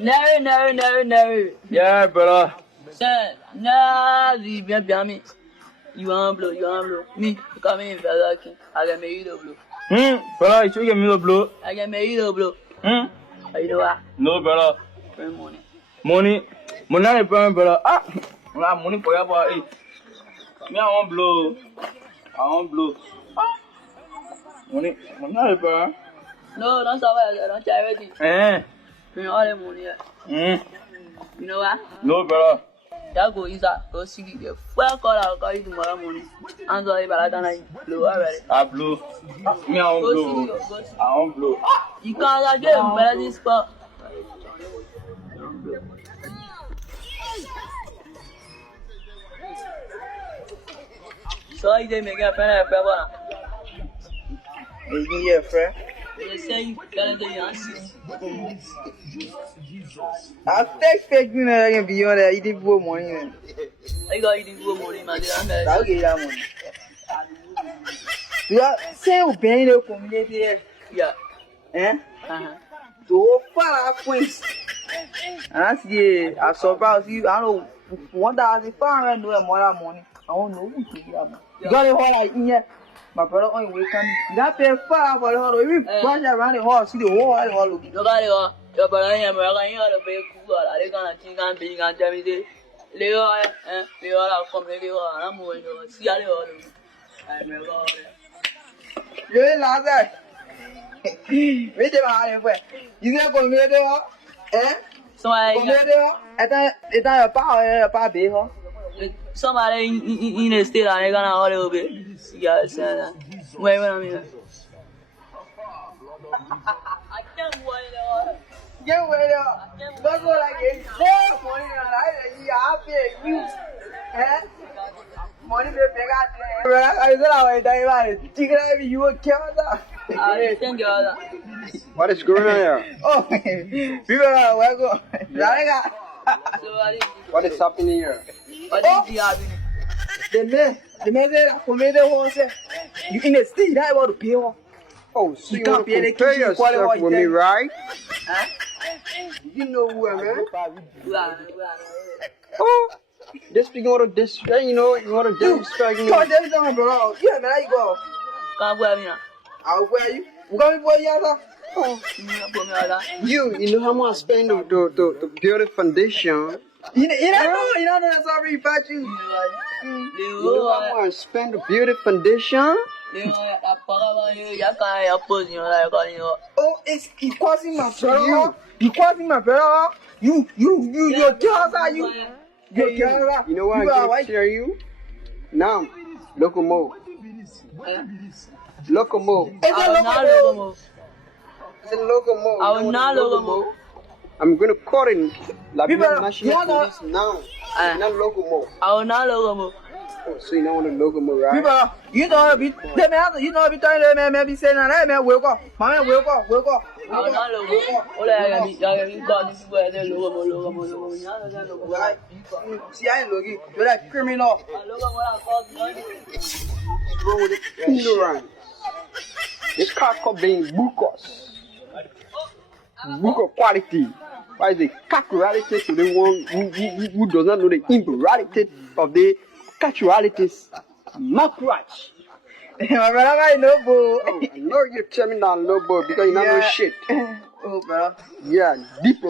No. Yeah, brother. Sir, nah, the baby. You want blow. Me, come in, Velaki. I can make you blow. Brother, you should give me the blow. I can make you blow. You know what? No, brother. Spend money. Money not a problem, brother. I have money for you, but hey, me, I want blow. Money not a problem. No, don't stop it. Don't charity. Bring all the money. You know what? No, brother. That go inside, go see the full call. I'll call you tomorrow morning. I'm sorry, but I don't like blow already. I blow. Me, I want blow. I want blow. You can't get him better this spot. So you didn't make a friend of a Maybe a friend. They say you gotta do your answer. I expect you know I can be on there eating for money. I got eating good money, man. I'll get that money. Yeah, say you pay the community. Yeah. So far, points. And I see, I surprise you. I don't know 1,500 more money. I don't know who to get money. You got it all like in here. My brother only wake up. You got pay far for the whole. If you brush around the hall, see the whole look. Look at it, your brother and American, you ought to pay cool. They're gonna think I'm big and tell me this. Leo, I'll come to you. I'm moving to see how they all do. I'm going to You're not there. Wait a minute. You never come here, so I it's not a power, baby. somebody in the state and they're gonna all over it. Yeah, so wait a minute. I can't wait. Get away there. Don't go like it. Save money and I pay you. Money they pay out. I said I was dying about it. Chicken you a camera. Thank you. What is going on here? Oh, people are welcome. What is happening here? What is happening? The man said, for me, the one said, you in the state, I want to pay off. Oh, so you can't want pay to the compare kitchen yourself with me, right? Huh? You know who I am. Oh, this speaking of this, you know, you want to disrespect me. Come on, tell me something, bro. Yeah, man, how you go? Can't wear me now. I'll wear you. We're going for you, Oh, you know how much I spend to build a foundation. You know that's already about you. You know how much I spend to build a foundation. Oh, it's causing my brother. You causing my brother. You're jealous, are you? You're jealous. You know what I'm going to tell you? Now, Locomo. Locomo. It's a Locomo. It's a Locomo. I will not Locomo. I'm going to call in Liberia National Police now. Not Locomo. I will not Locomo. Oh, so you know what a Locomo, right? People, you know, be telling them, man, be saying that, man, wake up. My man, wake up. I will not Locomo. All I got this where they Locomo. Right? See, I ain't looking. You're like criminal. What's wrong with it? Ignorance. This car called being Bukos. Book of quality. Why is it calculated to the one who does not know the imperative of the casualties? Macrach. My brother, I know, bro. Oh, I know you're telling me that, no, bro, because you don't know shit. Oh, bro. Yeah, deep